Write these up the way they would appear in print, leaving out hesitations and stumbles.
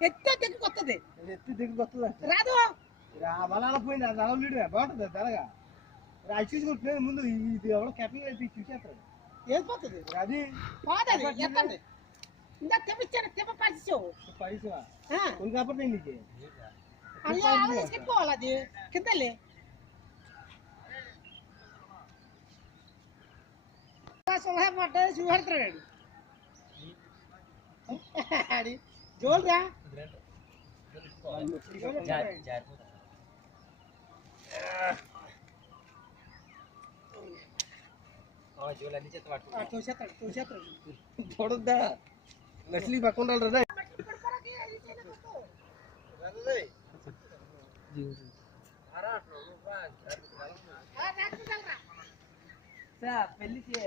ఎత్తే దగ్గరికి వస్తుంది. ఎత్తి దగ్గరికి వస్తుందా? రాదు. బలాల పోయింది అది అలా లీడు బాగుంటుంది తెరగా అది చూసుకుంటున్నాను ముందు ఇది ఎవరో కెప్టెన్ అయితే చూసేస్తాడు. ఏది పోతుంది? అది పోతుంది ఎత్తండి. ఇందాక తెప్పించాను తెప్ప పాసేసావు. పైసా కొన్ని కాకపోతే నీకు అయ్యా తీసుకెళ్ళిపోవాలి అది కిందలే. సలహా మాట చూపెడతాడు అది జోల్రా చూడద్దా నకిలీ పక్కన రా పెళ్లికి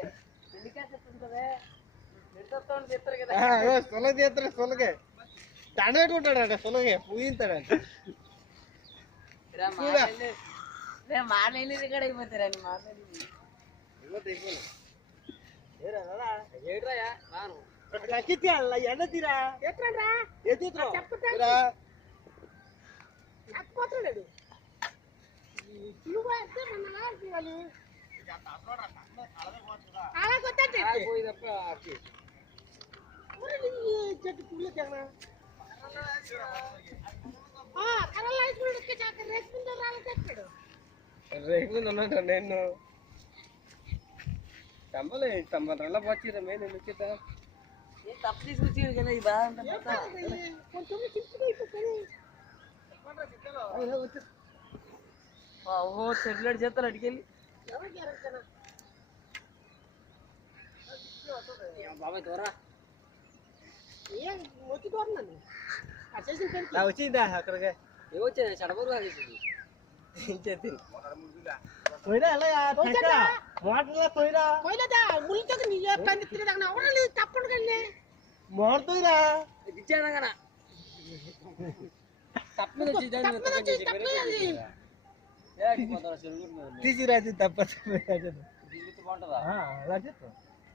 సొలగ చేస్తాడు సొలగే దండ పెట్టుకుంటాడంట సొలగే పూయింతాడంట మాట్లాడేది ఇక్కడ అయిపోతారని మాట్లాడి ఎండ తీరా చెప్పపోతాడు చెట్టు పువ్వులు రేపు ఉన్నాడు నేను తమ్మలే తమ్మల పచ్చిరా నేను వచ్చేదా తప్పు తీసుకొచ్చి కదా ఇది బాగా ఓ చెట్లు చేస్తారు అడికెళ్ళి బాబాయ్ దూరా వచ్చి దూరండి వచ్చిందా అక్కడికి ఏమొచ్చింది చడబరు మోడుతోరా తీసుకురా తప్ప